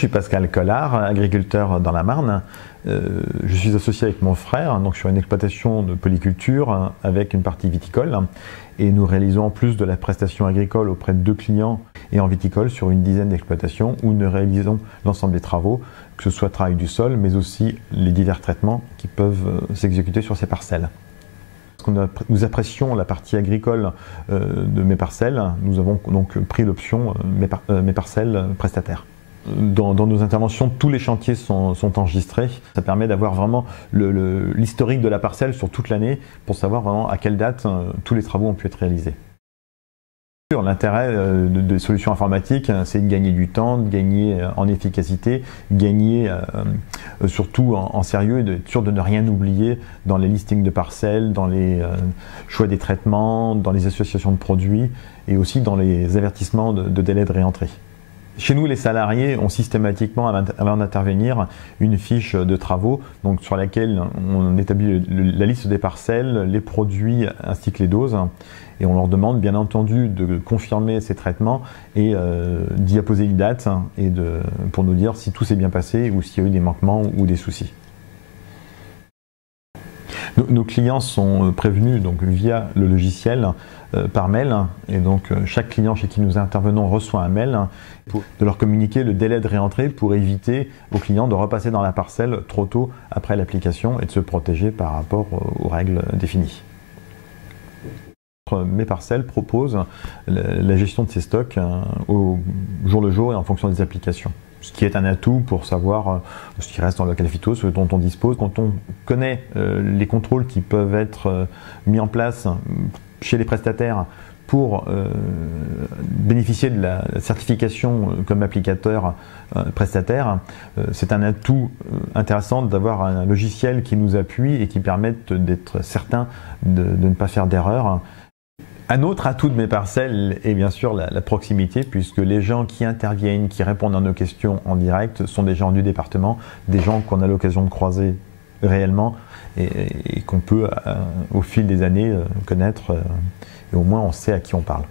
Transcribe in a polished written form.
Je suis Pascal Collard, agriculteur dans la Marne. Je suis associé avec mon frère donc sur une exploitation de polyculture avec une partie viticole. Et nous réalisons en plus de la prestation agricole auprès de 2 clients et en viticole sur une dizaine d'exploitations où nous réalisons l'ensemble des travaux, que ce soit le travail du sol, mais aussi les divers traitements qui peuvent s'exécuter sur ces parcelles. Nous apprécions la partie agricole de Mes Parcelles. Nous avons donc pris l'option Mes Parcelles prestataires. Dans nos interventions, tous les chantiers sont enregistrés. Ça permet d'avoir vraiment l'historique de la parcelle sur toute l'année pour savoir vraiment à quelle date tous les travaux ont pu être réalisés. L'intérêt des solutions informatiques, c'est de gagner du temps, de gagner en efficacité, gagner surtout en sérieux et d'être sûr de ne rien oublier dans les listings de parcelles, dans les choix des traitements, dans les associations de produits et aussi dans les avertissements de délai de réentrée. Chez nous, les salariés ont systématiquement, avant d'intervenir, une fiche de travaux donc sur laquelle on établit la liste des parcelles, les produits ainsi que les doses. Et on leur demande bien entendu de confirmer ces traitements et d'y apposer une date pour nous dire si tout s'est bien passé ou s'il y a eu des manquements ou des soucis. Nos clients sont prévenus donc, via le logiciel par mail et donc chaque client chez qui nous intervenons reçoit un mail de leur communiquer le délai de réentrée pour éviter aux clients de repasser dans la parcelle trop tôt après l'application et de se protéger par rapport aux règles définies. Mes Parcelles propose la gestion de ces stocks au jour le jour et en fonction des applications. Ce qui est un atout pour savoir ce qui reste dans le local phyto, ce dont on dispose. Quand on connaît les contrôles qui peuvent être mis en place chez les prestataires pour bénéficier de la certification comme applicateur prestataire, c'est un atout intéressant d'avoir un logiciel qui nous appuie et qui permette d'être certain de ne pas faire d'erreur. Un autre atout de Mes Parcelles est bien sûr la proximité, puisque les gens qui interviennent, qui répondent à nos questions en direct, sont des gens du département, des gens qu'on a l'occasion de croiser réellement et qu'on peut, au fil des années, connaître, et au moins on sait à qui on parle.